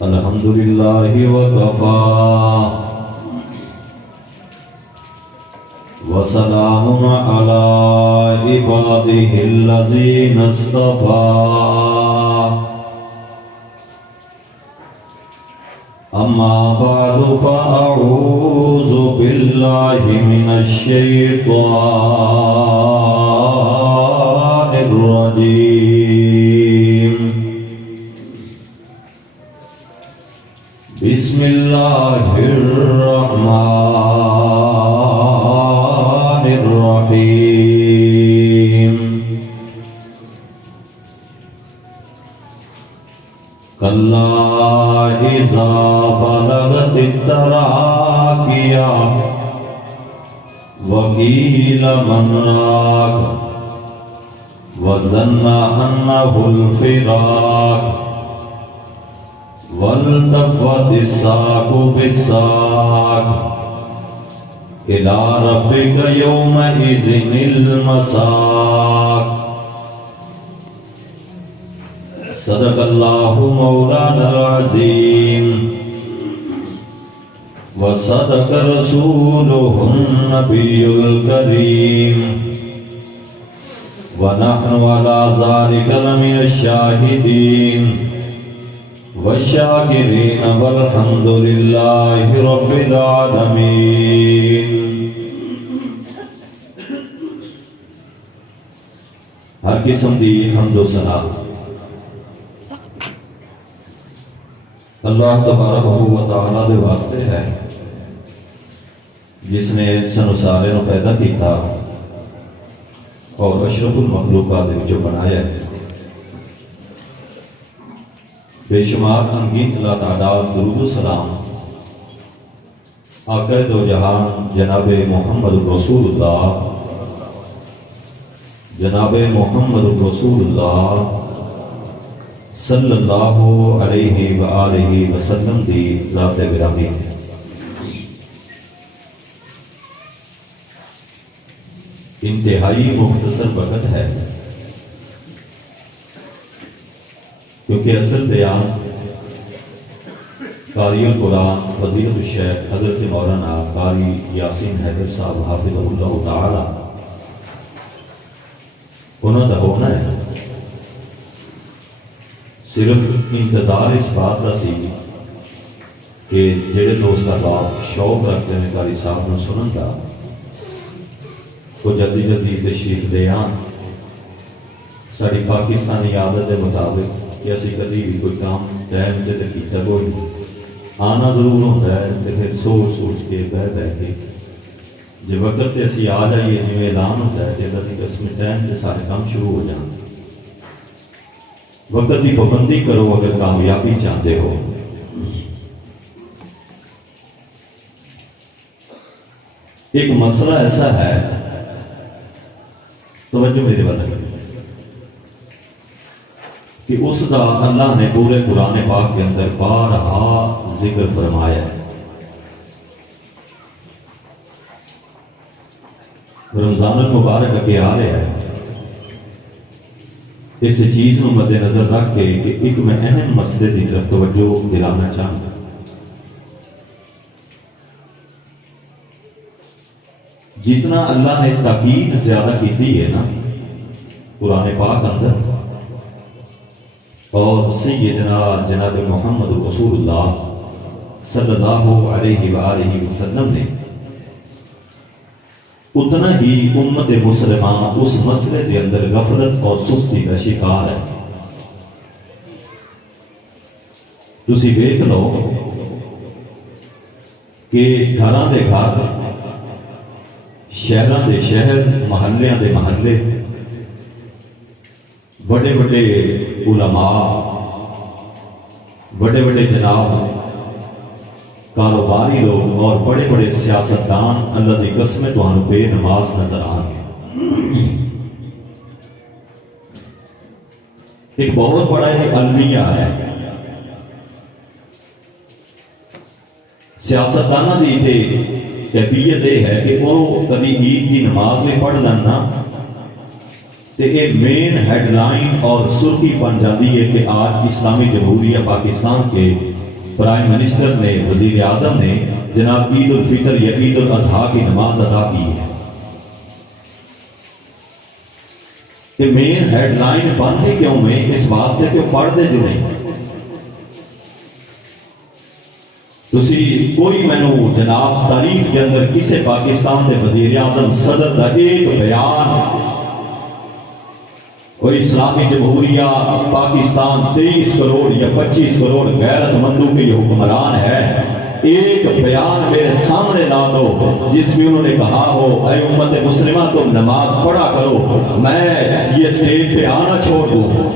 الحمدللہ وکفا وسلام علی عبادہ الذین اصطفیٰ اما بعد فاعوذ باللہ من الشیطان الرجیم بسم اللہ الرحمن الرحیم کلا اذا بلغت التراقی وقیل من راق وظن انہ الفراق والتفت الساق بالساق إلى ربك يومئذ المساق صدق الله مولانا العظيم وصدق رسوله النبي الكريم ونحن على ذلك لمن الشاهدين والشاکرین والحمد للہ رب العالمین۔ ہر قسم دی حمد و ثنا اللہ تبارک و تعالی دے واسطے ہے جس نے سانو سارے نو پیدا کیتا اور اشرف المخلوقات دے وچوں بنایا ہے۔ بے شمار انگیت لا تعداد درود و سلام آقا دو جہان جناب محمد رسول اللہ صلی اللہ علیہ وآلہ وسلم دی ذات گرامی ہے۔ انتہائی مختصر وقت ہے کیونکہ اصل بیان قاری القرآن فضیلت الشیخ حضرت مولانا قاری یاسین حیدر صاحب حافظہ اللہ تعالی انہوں نے ہونا ہے۔ صرف انتظار اس بات کا سی کہ جڑے دوست احباب شوق رکھتے ہیں قاری صاحب نے سنن کا وہ جلدی جلدی تشریف لے آن۔ ساری پاکستانی عادت کے مطابق کہ اسی کدی بھی کوئی کام ٹائم سے کیتا کوئی نہیں، آنا ضرور ہوتا ہے تو پھر سوچ کے بہ کے جب وقت تے اسی آ جائیے جی اعلان ہوتا ہے کہ اس میں ٹائم سے سارے کام شروع ہو جان۔ وقت کی پابندی کرو اگر کامیابی چاہتے ہو۔ ایک مسئلہ ایسا ہے، توجہ میرے والے کہ اس کا اللہ نے پورے قرآن پاک کے اندر بارہا ذکر فرمایا ہے۔ رمضان المبارک کے آ رہے ہیں، اس چیز کو مد نظر رکھ کے کہ ایک میں اہم مسئلے کی طرف توجہ دلانا چاہوں۔ جتنا اللہ نے تاکید زیادہ کی ہے نا قرآن پاک اندر، اور سیدنا جناب محمد رسول اللہ صلی اللہ علیہ وآلہ وسلم نے اتنا ہی امت مسلمہ اس مسئلے کے اندر غفلت اور سستی کا شکار ہے۔ تسی دیکھ لو کہ گھراں دے گھر، شہراں دے شہر، محلیاں دے محلے، بڑے بڑے علماء، بڑے بڑے جناب کاروباری لوگ اور بڑے بڑے سیاستدان اللہ کی قسم تمہیں بے نماز نظر آئیں گے۔ ایک بہت بڑا المیہ ہے، سیاستدانہ دی تھے کیفیت یہ ہے کہ وہ کبھی عید کی نماز میں پڑھ لینا تو یہ مین ہیڈ لائن اور سرخی بن جاتی ہے کہ آج اسلامی جمہوریہ پاکستان کے پرائم منسٹر نے، وزیر اعظم نے جناب عید الفطر یا عید الاضحیٰ کی نماز ادا کی ہے. کہ مین ہیڈ لائن بنتے کیوں میں؟ اس واسطے کہ پڑھتے جو نہیں. تسی کوئی مینو جناب تاریخ کے اندر کسی پاکستان کے وزیر اعظم صدر کا ایک بیان اور اسلامی جمہوریہ پاکستان 23 کروڑ یا 25 کروڑ غیرت مندوں کے یہ حکمران ہے، ایک بیان میرے سامنے لا دو جس میں انہوں نے کہا ہو اے امت مسلمہ تم نماز پڑھا کرو، میں یہ اسٹیج پہ آنا چھوڑ دوں.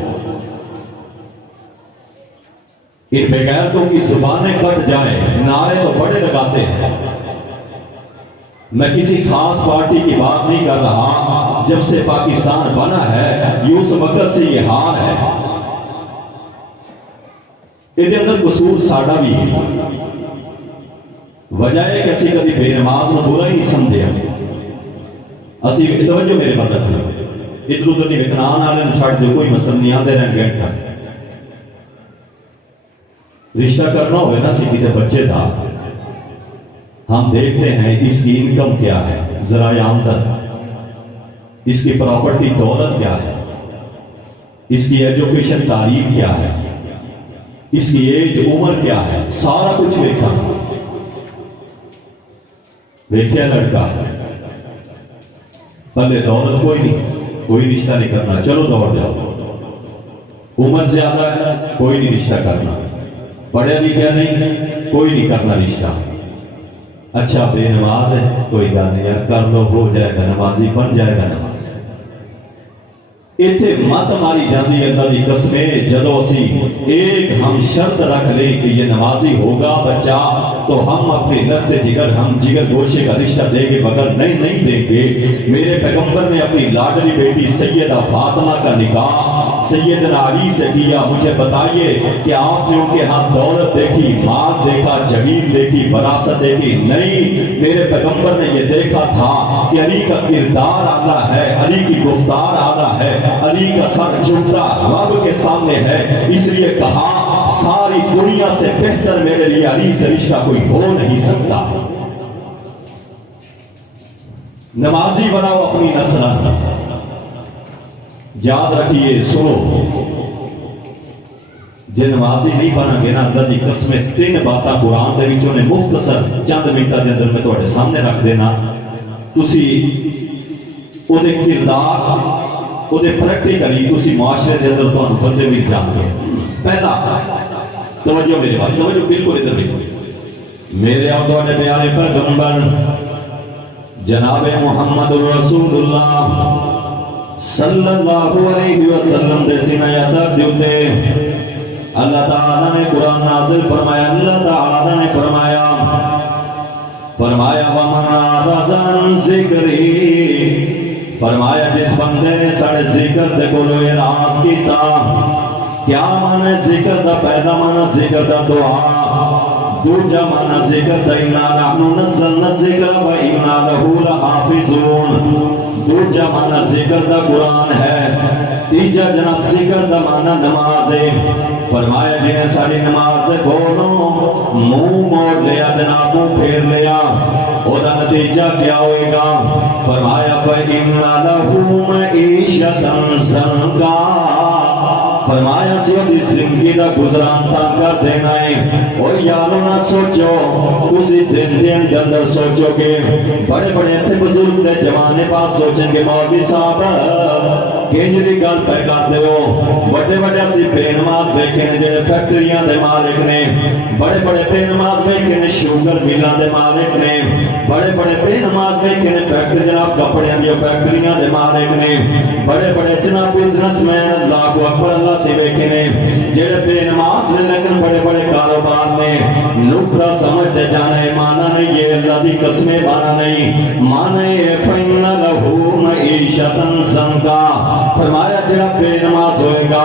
ان بغیرتوں کی زبانیں کٹ جائیں، نعرے تو بڑے لگاتے ہیں. میں کسی خاص پارٹی کی بات نہیں کر رہا، جب سے پاکستان بنا ہے یہ اس وقت سے یہ حال ہے. یہ اندر قصور ساڈا بھی ہے. وجہ ہے کہ اسی کبھی بے نماز نو برا ہی نہیں سمجھے. اسی توجہ میرے بات رکھنا، ادھر ادھر نہیں وکنان والے چھڑ دو، کوئی مسئلہ نہیں آتے رہیں گھنٹہ. رشتہ کرنا ہوئے نا کسی کے بچے تھا، ہم دیکھتے ہیں اس کی انکم کیا ہے، ذرائع آمدن، اس کی پراپرٹی دولت کیا ہے، اس کی ایجوکیشن تعلیم کیا ہے، اس کی ایج عمر کیا ہے، سارا کچھ دیکھا. دیکھیا لڑکا پہلے دولت کوئی نہیں، کوئی رشتہ نہیں کرنا، چلو دوڑ جاؤ. عمر زیادہ ہے، کوئی نہیں رشتہ کرنا. پڑھے لکھے نہیں، کوئی نہیں کرنا رشتہ. اچھا بے نماز ہے، کوئی گل نہیں یار، کر لو، ہو جائے گا، نمازی بن جائے گا نماز. اتنے مت ماری جاندی اللہ دی قسمیں جدو اسی ایک ہم شرط رکھ لیں کہ یہ نمازی ہوگا بچہ تو ہم اپنی لت جگر، ہم جگر گوشے کا رشتہ دیں گے، مگر نہیں دیں گے. میرے پیغمبر نے اپنی لاڈلی بیٹی سیدہ فاطمہ کا نکاح سیدنا علی سے کیا. مجھے بتائیے کہ آپ نے ان کے ہاں دولت دیکھی، مال دیکھا، جمیل دیکھی، وراثت دیکھی؟ نہیں. میرے پیغمبر نے یہ دیکھا تھا کہ علی کا کردار اعلیٰ ہے، علی کی گفتار اعلیٰ ہے، علی کا سر جھکتا رب کے سامنے ہے. اس لیے کہا ساری دنیا سے بہتر میرے لیے علی سے رشتہ کوئی ہو نہیں سکتا. نمازی بناؤ اپنی نسل. یاد رکھیے، سنو، جے نمازی نہیں بنا گے نا، اللہ دی قسمیں 3 باتاں قرآن دے وچوں نے مختصر چند منٹاں دے اندر میں تواڈے سامنے رکھ دینا. تسی او دے کردار، وہ پریکٹیکلی تسی معاشرے دے اندر تانوں بندے بھی جانتے ہیں. پہلا توجہ میرے بات، توجہ بالکل ادھر دیکھو. میرے اور تواڈے پیارے پیغمبر جناب محمد رسول اللہ صلی اللہ علیہ وسلم دے سینہ اطہر دے اوتے اللہ تعالیٰ نے قرآن نازل فرمایا. اللہ تعالیٰ نے فرمایا وَمَنْ أَعْرَضَ عَنْ ذِكْرِي، فرمایا جس بندے نے سارے ذکر دے کولو اعراض کیتا. کیا معنی ذکر دا؟ پہلا معنی ذکر دا دعا، دوجا معنی ذکر دا اِنَّا نَحْنُ نَزَّلْنَا الذِّكْرَ وَإِنَّا لَهُ لَحَافِظُونَ، دوجا معنی ذکر دا قرآن ہے، تیجا جناب ذکر دا معنی نماز ہے. فرمایا جنہیں ساری نماز دے کولوں منہ موڑ لیا، جناب منہ پھیر لیا، اور نتیجہ کیا ہوئے گا؟ فرمایا فَإِنَّ لَهُ مَعِيشَةً ضَنْكًا، فرمایا صرف زندگی دا گزران تنگ کر دینا ہے. اور یارو نہ سوچو، اسی زندگی اندر سوچو کہ بڑے بڑے اتنے بزرگ دے جوانے پاس سوچیں گے مولوی صاحب کنج دی گل پہ کرتے ہو. بڑے بڑے اسی بے نماز بیٹھے نے جڑے فیکٹریاں دے مالک نے، بڑے بڑے بے نماز بیٹھے نے شوگر ملاں دے مالک نے، بڑے بڑے بے نماز بیٹھے نے فیکٹری جناب کپڑیاں دی فیکٹریاں دے مالک نے، بڑے بڑے جناب بزنس مین اللہ کو اکبر اللہ سے بیٹھے نے جڑے بے نماز نے لیکن بڑے بڑے کاروبار نے. نکرا سمجھتے جانا ہے مانا نہیں، یہ اللہ دی قسمیں مانا نہیں، مانا ہے فَإِنَّ لَهُ مَعِيشَةً ضَنْكًا. فرمایا جڑا بے نماز ہوئے گا،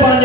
5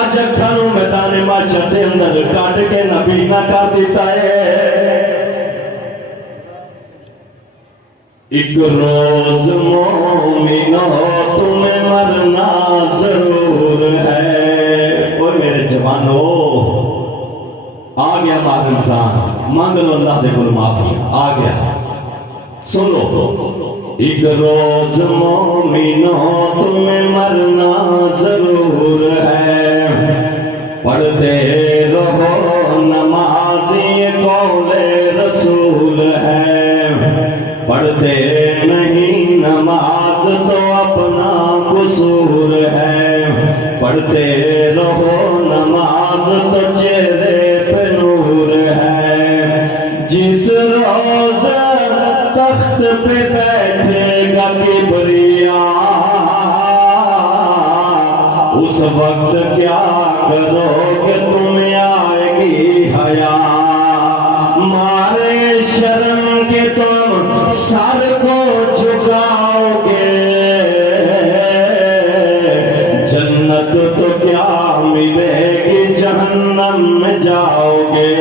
اج اکھاں نوں میدان محشر دے اندر کٹ کے نبینا کر دیتا ہے۔ ایک روز مومنو تمہیں مرنا ضرور ہے۔ اوہ میرے جوانو آ گیا بعد انسان، مانگ لو اللہ دے کول معافی، آ گیا سنو۔ ایک روز مومنو تمہیں مرنا ضرور ہے، پڑھتے رہو نماز یہ قول رسول ہے، پڑھتے نہیں نماز تو اپنا قصور ہے، پڑھتے رہو نماز تو چہرے پہ نور ہے۔ جس روز تخت پہ بیٹھے گا کبریا، اس وقت کیا کرو کہ تمہیں آئے گی حیا، مارے شرم کے تم سر کو جھکاؤ گے، جنت تو کیا ملے گی جہنم میں جاؤ گے۔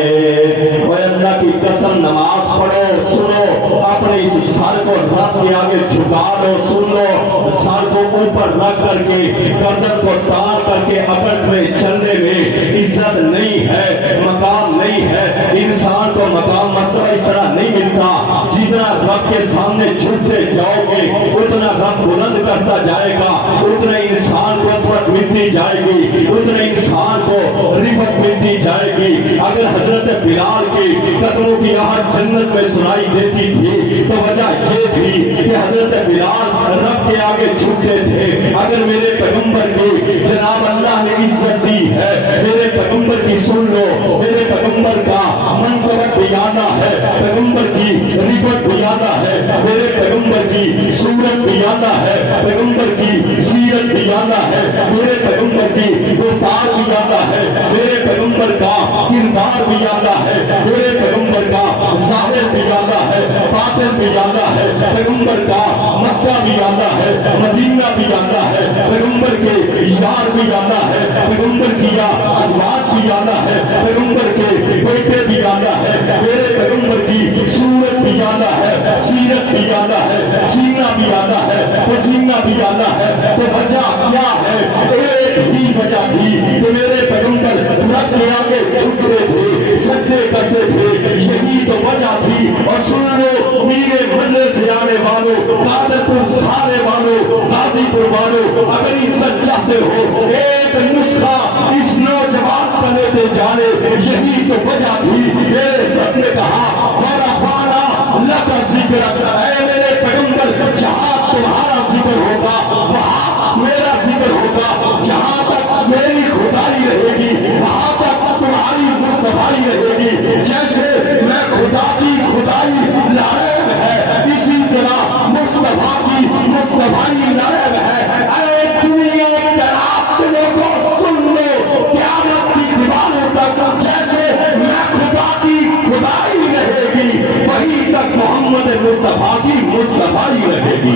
اے اللہ کی قسم نماز پڑھو، سنو، اپنے اس سر کو رب کے آگے جھکا لو، سن لو، سر کو اوپر رکھ کر کے گردن کو تان کر کے اکڑ میں چلنے میں عزت نہیں ہے، مقام نہیں ہے۔ انسان کو مقام مرتبہ اس طرح نہیں ملتا، جتنا رب کے سامنے جھکتے جاؤ گے اتنا رب بلند کرتا جائے گا، اتنا انسان کو عظمت ملتی جائے گی، اتنا انسان کو رفعت ملتی جائے گی۔ اگر حضرت بلال کی قدموں کی آواز جنت میں سنائی دیتی تھی تو وجہ یہ تھی کہ حضرت بلال رب کے آگے جھکتے تھے۔ اگر میرے پیغمبر کی جناب اللہ نے عزت دی ہے، میرے پیغمبر کی سن لو، میرے پیغمبر کا منقبت بیانہ ہے، پیغمبر کی رفعت بیانہ ہے، میرے پیغمبر کی صورت بیانہ ہے، پیغمبر کی سیرت بیانہ ہے، میرے پیغمبر کی گفتار بیانہ ہے، میرے پیغمبر کا کردار بیانہ ہے، میرے پیغمبر کا ظاہر بیانہ ہے، باطن بیانہ ہے، پیغمبر کا مکہ بیانہ ہے، مدینہ بیانہ ہے، پیغمبر کے یار بیانہ ہے، پیغمبر کی ازواج بیانہ ہے، پیغمبر کے بیٹے بیانہ ہے، میرے پیغمبر کی صورت بیانہ ہے، سیرت بیانہ ہے، سینہ بیانہ ہے، پسینہ بیانہ ہے۔ تو وجہ کیا ہے؟ ایک ہی وجہ تھی کہ میرے پیغمبر رب کے آگے جھکتے تھے، سجدے کرتے تھے، یہی تو وجہ تھی۔ اور سن لو میرے مننے سے آنے والوں، قادر پور سارے والوں، غازی پور والوں، اگر عزت چاہتے ہو ایک نسخہ اس نوجوان کا لیتے جانے، یہی تو وجہ تھی۔ میرے رب نے کہا وَرَفَعْنَا لَكَ ذِكْرَكَ، اے میرے پیغمبر جہاں تمہارا ذکر ہوگا وہاں میرا ذکر ہوگا، جہاں تک میری خدائی رہے گی وہاں تک تمہاری مصطفائی رہے گی۔ جیسے میں خدا کی خدائی لائق ہے، اسی طرح مصطفیٰ کی مصطفائی لائق ہے۔ اے دنیا کے راستوں کو سن لو، قیامت کی دیواروں تک جیسے میں خدا کی خدائی رہے گی وہیں تک محمد مصطفیٰ کی مصطفیٰ رہے گی۔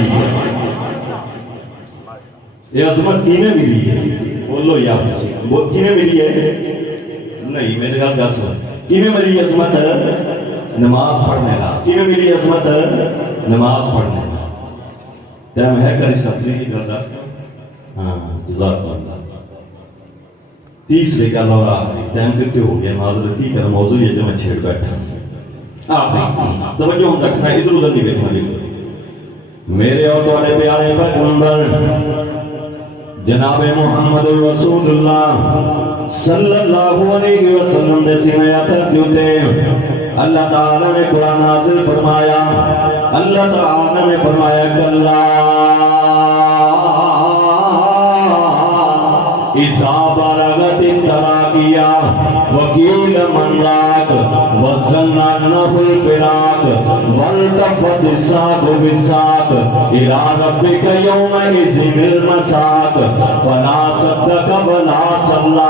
یہ عظمت کینے ملی ہے؟ بولو یار، وہ کینے ملی ہے؟ نہیں میرے گھر کا عظمت کینے ملی؟ عظمت نماز پڑھنے کا۔ کینے ملی عظمت؟ نماز پڑھنے کا۔ ٹائم ہے کری سبزی کرتا؟ ہاں جزاک اللہ۔ تیسرے کا لورا ٹائم کتے ہو گیا، معذرتی کر موضوع یہ جو میں چھیڑ بیٹھا۔ آپ توجہ رکھنا، ادھر ادھر نہیں بیٹھنا لکھو۔ میرے اور تمہارے پیارے پیغمبر جناب محمد رسول اللہ صلی اللہ علیہ وسلم دے سینے اتر جوتے اللہ تعالیٰ نے قرآن نازل فرمایا، اللہ تعالیٰ نے فرمایا کہ اللہ اذا بلغت التراقیہ وقیل من راق وظن انہ الفراق والتفت الساق بالساق الى ربک یومئذ المساق فلا صدق ولا صلی۔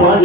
5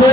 2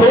2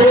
2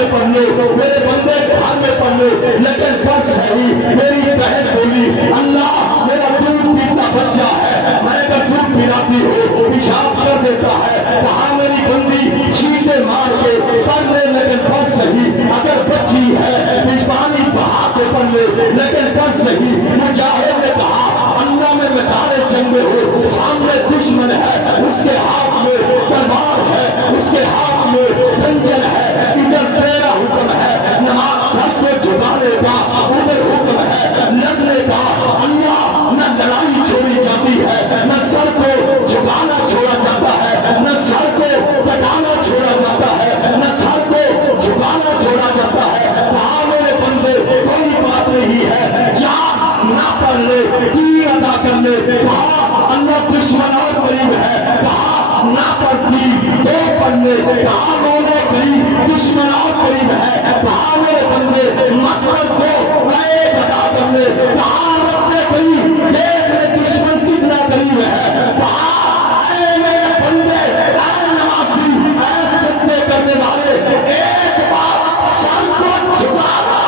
میں پڑھ لو، میرے بندے گھر میں پڑھ لو، لیکن پڑھ صحیح۔ میری بہن بولی اللہ میرا دودھ پیتا بچہ ہے، میں اگر دودھ پلاتی ہو پیشاب کر دیتا ہے، کہاں میری بندی چھینٹے مار کے پڑھ لے لیکن پڑھ صحیح۔ اگر بچی ہے پانی بہا کے پڑھ لے لیکن پڑھ صحیح۔ مجاہد نے کہا اللہ میں میدان جنگ ہو، سامنے دشمن ہے، اس کے ہاتھ میں تلوار ہے، اس کے ہاتھ میں خنجر ہے، ادھر تیرا حکم ہے نماز سر کو جھکانے کا، ادھر حکم ہے لڑنے کا۔ اللہ نہ لڑائی چھوڑی جاتی ہے، نہ سر کو جھکانا چھوڑا جاتا ہے، نہ سر کو کٹانا چھوڑا جاتا ہے، نہ سر کو جھکانا چھوڑا جاتا ہے۔ کہاں میرے بندے کوئی بات نہیں ہے، جان نہ پڑھ لے تیر ادا کر لے، کہاں اللہ دشمن اور قریب ہے، کہاں نہ پڑھتی تو پڑھ لے، کہاں مولا قریب دشمن اور قریب ہے، کہاں میرے بندے مت پڑھ تو ایک ادا کر لے، کہاں رب نے قریب دیکھ لے دشمن کتنا قریب ہے، کہاں اے میرے بندے اے نمازی اے سجدے کرنے والے ایک بار سر کو جھکانا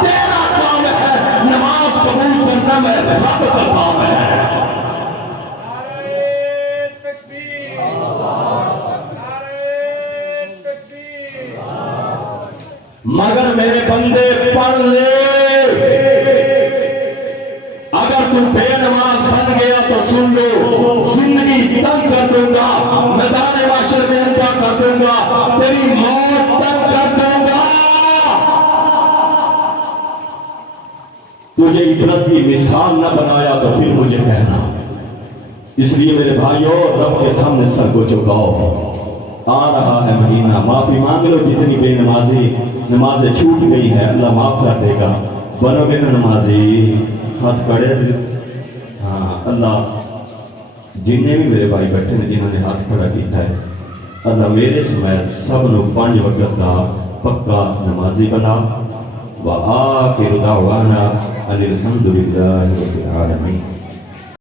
تیرا کام ہے، نماز قبول کرنا میں رب کا کام ہے۔ مگر میرے بندے پڑھ لے، اگر تم بے نماز بن گیا تو سن لو، زندگی تنگ کر دوں گا، میدان معاشر میں انتا کر دوں گا، تیری موت تنگ کر دوں گا۔ تجھے عبرت کی مثال نہ بنایا تو پھر مجھے کہنا۔ اس لیے میرے بھائیوں رب کے سامنے سر کو جھکاؤ، آ رہا ہے مہینہ، معافی مانگ لو جتنی بے نمازی نمازیں چھوٹ گئی ہے اللہ معاف کر دے گا۔ بنو گے نا نمازی، ہاتھ کھڑے، ہاں اللہ جنہیں بھی میرے بھائی بیٹھے نے جنہوں نے ہاتھ کھڑا کیتا ہے اللہ میرے سمیت سب نو 5 وقت کا پکا نمازی بنا۔ وآخر دعوانا ان الحمد للہ رب العالمین۔